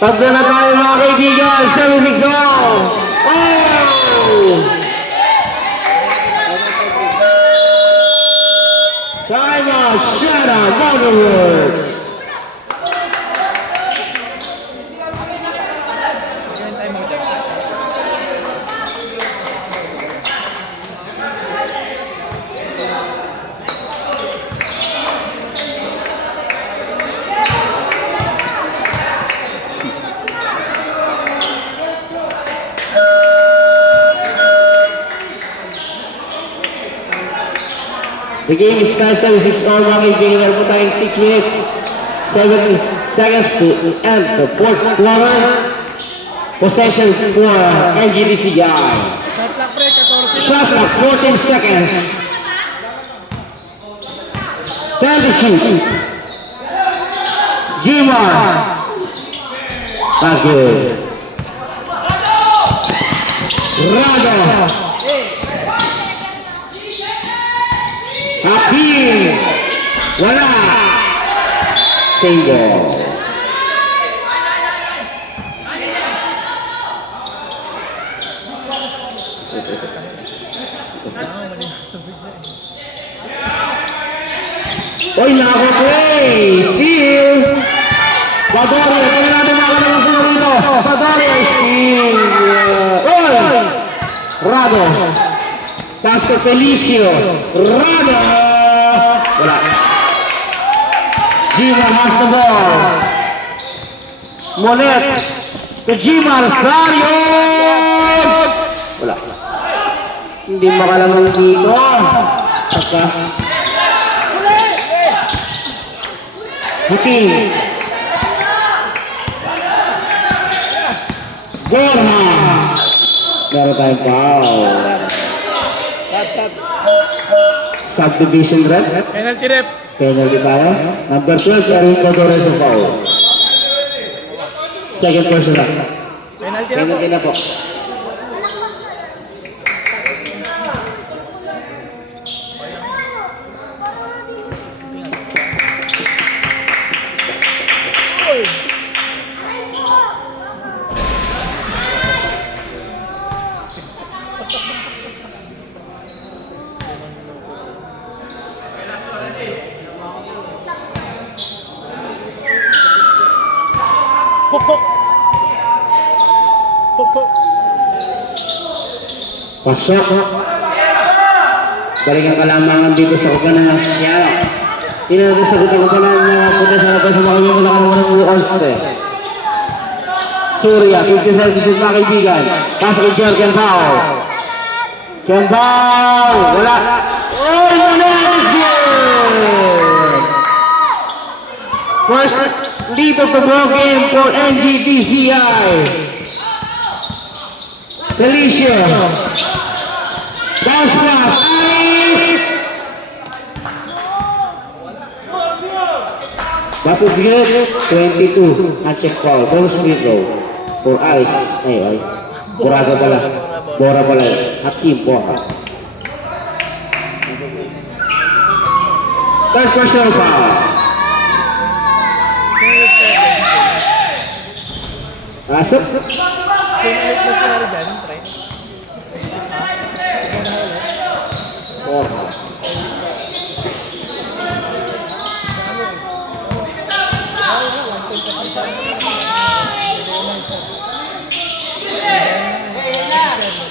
Tatlo na tayo mga kaibigan. 76 all. Oh! Time out. Shut up. Motorworks. The game is now 76 all mga kaibigan. Meron po tayong 6 minutes, 7 seconds to end the fourth quarter. Possession for NGDCI. Shot clock break, 14. Shot clock, 14 seconds. 10 to shoot. Jimar. Not good. Rado. Hakim. Wala. Single. Oy, nakaplay! Steal! Padorio, kaya natin makakalaman sa rito. Padorio, steal! Oy! Rado. Castro Felicio. Rado! Wala. Gima has the ball. Monet. To Gima Rosario! Wala. Hindi makalaman dito. Saka. Hakim. Borja. Meron tayong foul. Subdivision rep. Penalty rep. Penalty tayo. Number 12, Erin Codores sa foul. Second person na. Penalty rep. Penalty na po. Pok pok. Pok pok. Pasok. Galing ang kalamangan dito sa kupanan ng Siara. Tinatapos sa kupanan ng mga puti sa labas sa mga kaibigan na ng bukas. Surya, 57 mga kaibigan. Pasok kay Jer Kembao. Kembao! Wala! Oh, first lead of the ball game for NGDCI. Felicia. Bounce pass. Ice. Basket good. 22. Uncheck foul. Bonus free throw. For Ice. Ay. Boraga pala. Bora pala. Hakim Bora. Third personal foul. Pasok. Pinalik na siya rin dyan, pre. Oh.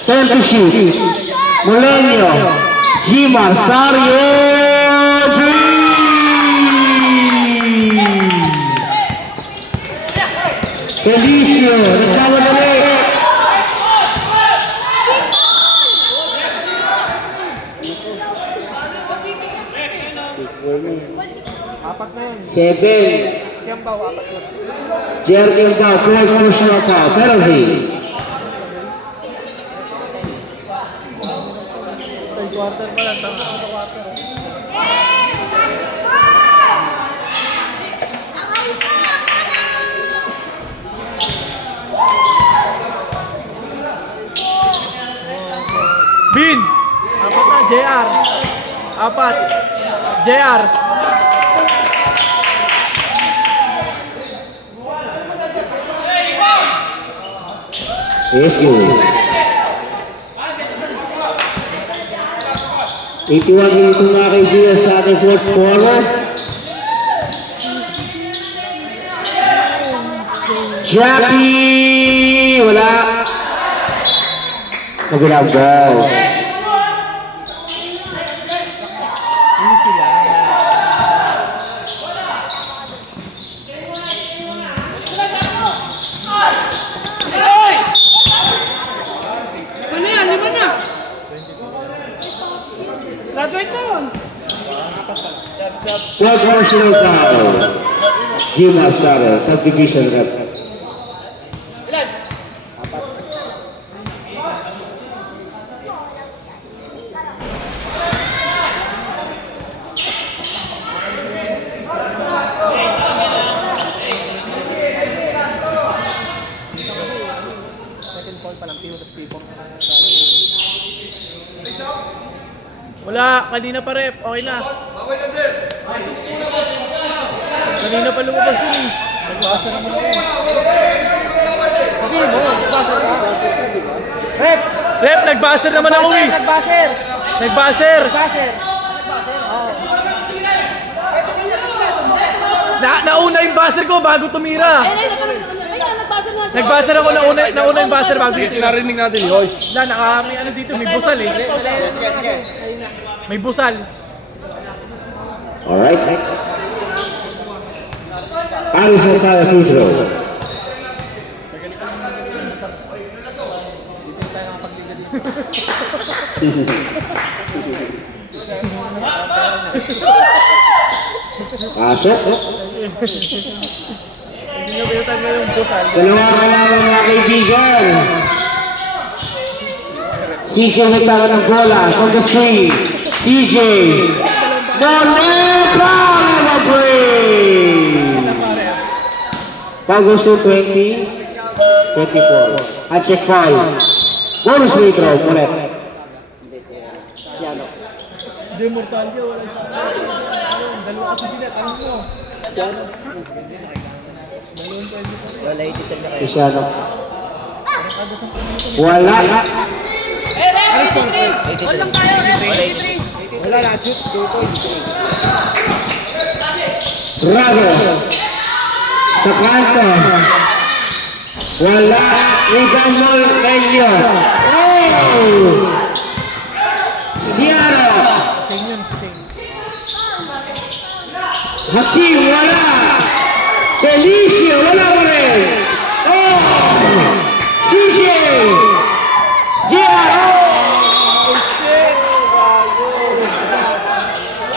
Ten to shoot. Molenio. Gima Sario Dream. Felicio. Nagkamadali. Apat na yun. 7. Kembaw, apat na. Jeremy Bao, fourth personal foul, penalty. Third quarter pa lang, tama. Quarter. Bin! Apat na, JR. Apat. JR. Yes, good. 81 minutes mga kaibigan sa ating fourth quarter. Jackie! Wala. Kabilang balls. Ini sila. Lima na! Graduate na yun! Fourth personal foul. Jim Astaro, subdivision rep. Wala, kanina pa rep, okay na. Kanina pa lumabas yun eh. Nagbasa naman ako. Sabihin mo, nagbasa naman ako. Rep! Rep, nagbasa naman ako eh. Nagbaser! Nagbaser! Nagbaser! Nauna yung baser ko bago tumira. Nagbaser ako nauna yung baser bago tumira. Sinarinig natin, Yoy. Wala, may ano dito, may busal eh. Sige. May busal. Alright. Aris Rosales free throw. Pasok. Hindi nyo pinutan mo yung busal. Dalawa ka naman mga kaibigan. CJ nagtara ng bola from the screen. CJ. Moneta na break. Pagos to 20. 24. At check foul. Bonus free throw. Ulit. Hindi, mortal yun. Wala siya. Dalawa kasi sila. Tanong mo. Cristiano. Wala. Wala na, shoot. Bravo. Sa kanto. Wala. Rebound mo, Elio. Oh! Ciara. Same yun, same. Hakim, wala. Felicio, wala mo rin. Oh! CJ. Yeah!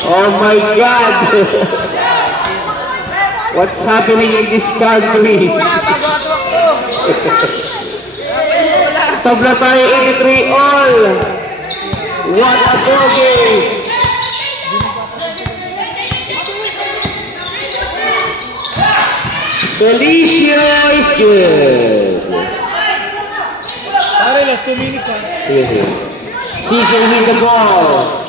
Oh my God! What's happening in this country? Tabla tayo 83 all! What a bogey! Felicio is good! Pare, last 2 minutes ha. CJ with the ball.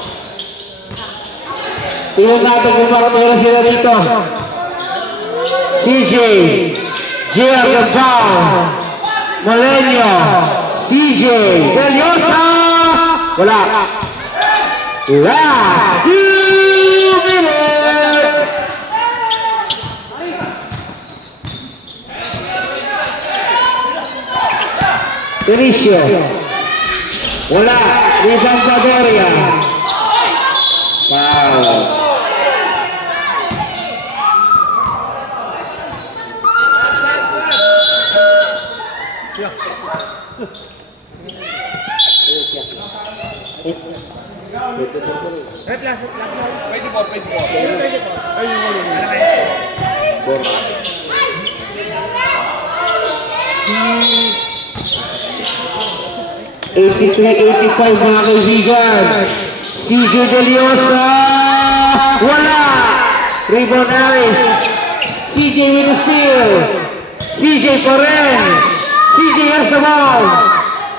Tingnan natin kung makapera sila rito. CJ, Gia Gabao, Molenio, CJ, Deliosa, wala. Last 2 minutes. Felicio, wala. Rebound Badoria. Foul. Rep, last one. 83-85 mga kaibigan. CJ Deliosa Wala! Rebound Alice. CJ with the steal. CJ pa rin. CJ has the ball.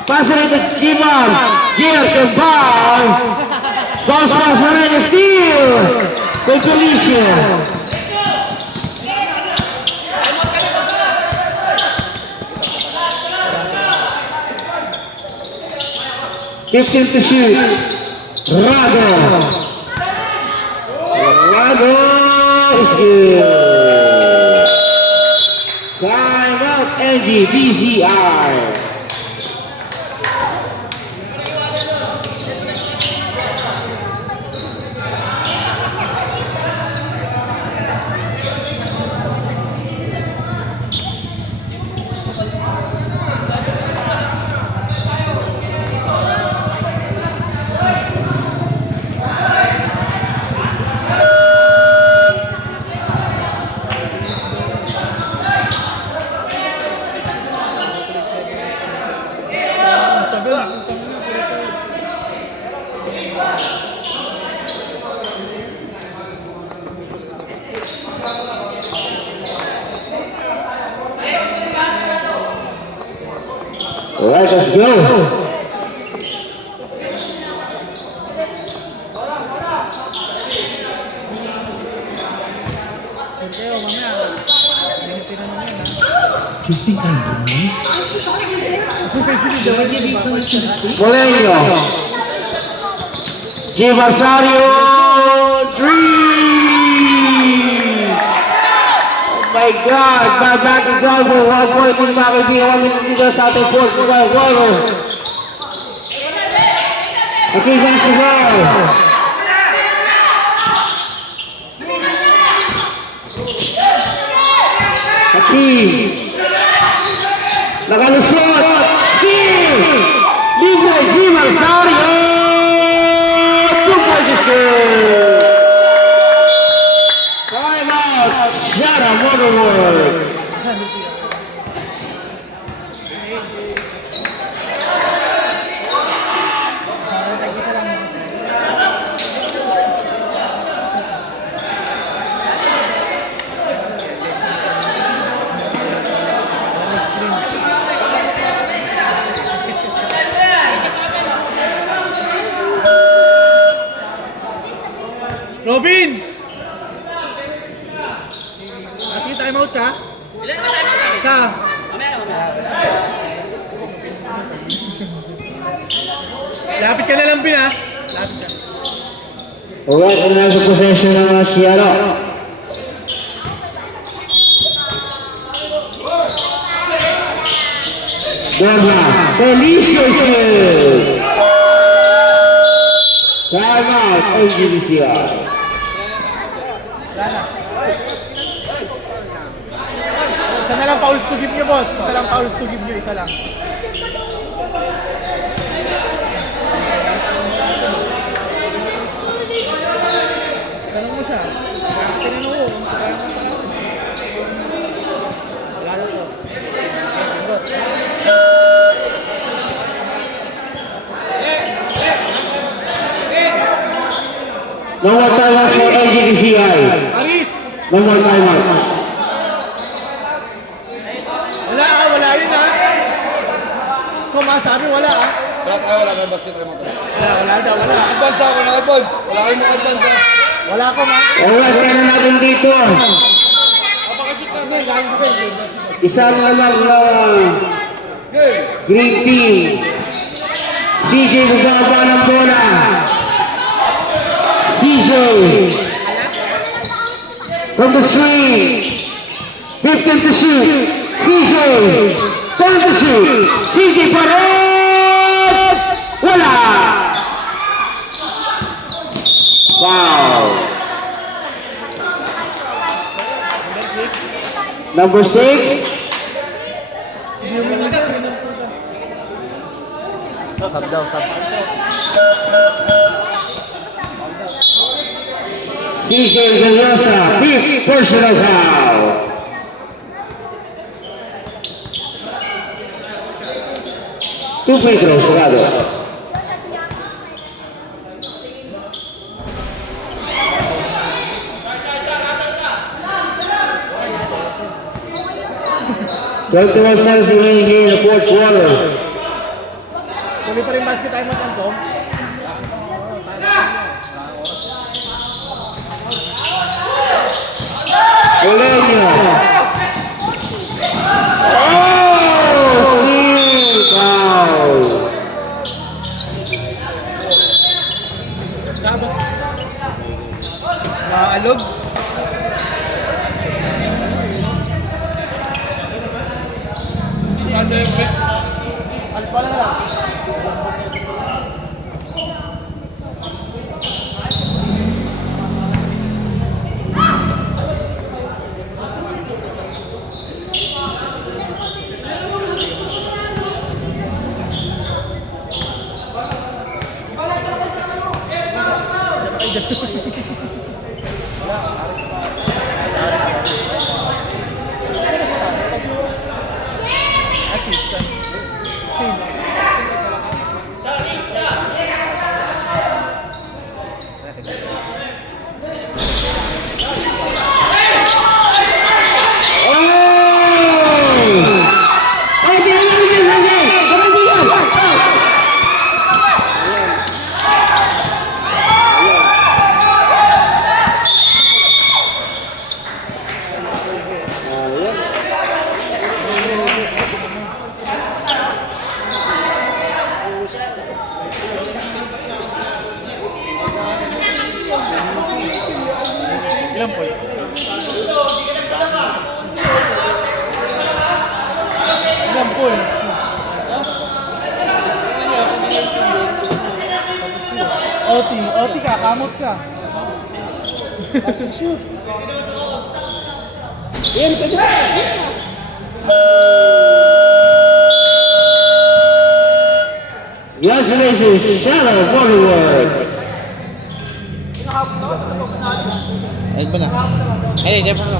Pass it to Jimon. Gier can ball. Bounce pass pa rin. Steal. Kay Felicia. Fifteen to shoot. Rago. Rago is good. Time out, NGBCR. All right, let's go. Kayo, mamaya. Binitin na naman ha. Molengo. Givasario. Three. Oh my God. Back to goal for 1 point. Kung makikita 1 minute dito sa ating fourth quarter. Okay, that's the ball. Hakim. Nakalusot. Steal. Libre Givasario. 2 points is good. Time out. Shara Motorworks. Robin! Sige, time out ka. Isa. Lapit ka na lang, Bin, ha? Lapit ka. Alright, ano na sa possession ng Shiaro. Dobra. Delicious! Time out, NGBCR. Isa na lang fouls to give nyo, boss. Isa lang fouls to give nyo, isa lang. Tanong mo siya. Tinanong ko. Wala na to. No more timeouts for NGBCI. Aris! No more timeouts. Wala yun, ha? Kung masabi, wala, ha? Wala kayong basket kayo mga Wala daw, wala. advance ako, naka-advance. Wala kayong mga advance. Wala ko, ma. Alright, kaya na natin dito. Hindi, galing ko, Isang naman na Green Team. CJ bubaba ng bola. CJ. From the screen. 15 to shoot. CJ. 10 to shoot. CJ pa rin. Wala. Wow. Number 6. CJ Villosa, 5th personal foul. Two free throws, Rado. 21 seconds remaining here in the fourth quarter. Tuloy pa rin basket tayo mag-antom. Olenya. Oh, steal foul. Sabot. Naalog. Alpa na lang. Ilan po yun? Ilan po yun? OT ka, kamot ka. Shoot. Congratulations, Shadow Bollywood. Ay ba na? Ay, di ba na?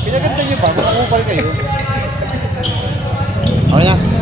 Pinaganda niyo ba? Makakupal kayo. Okay na.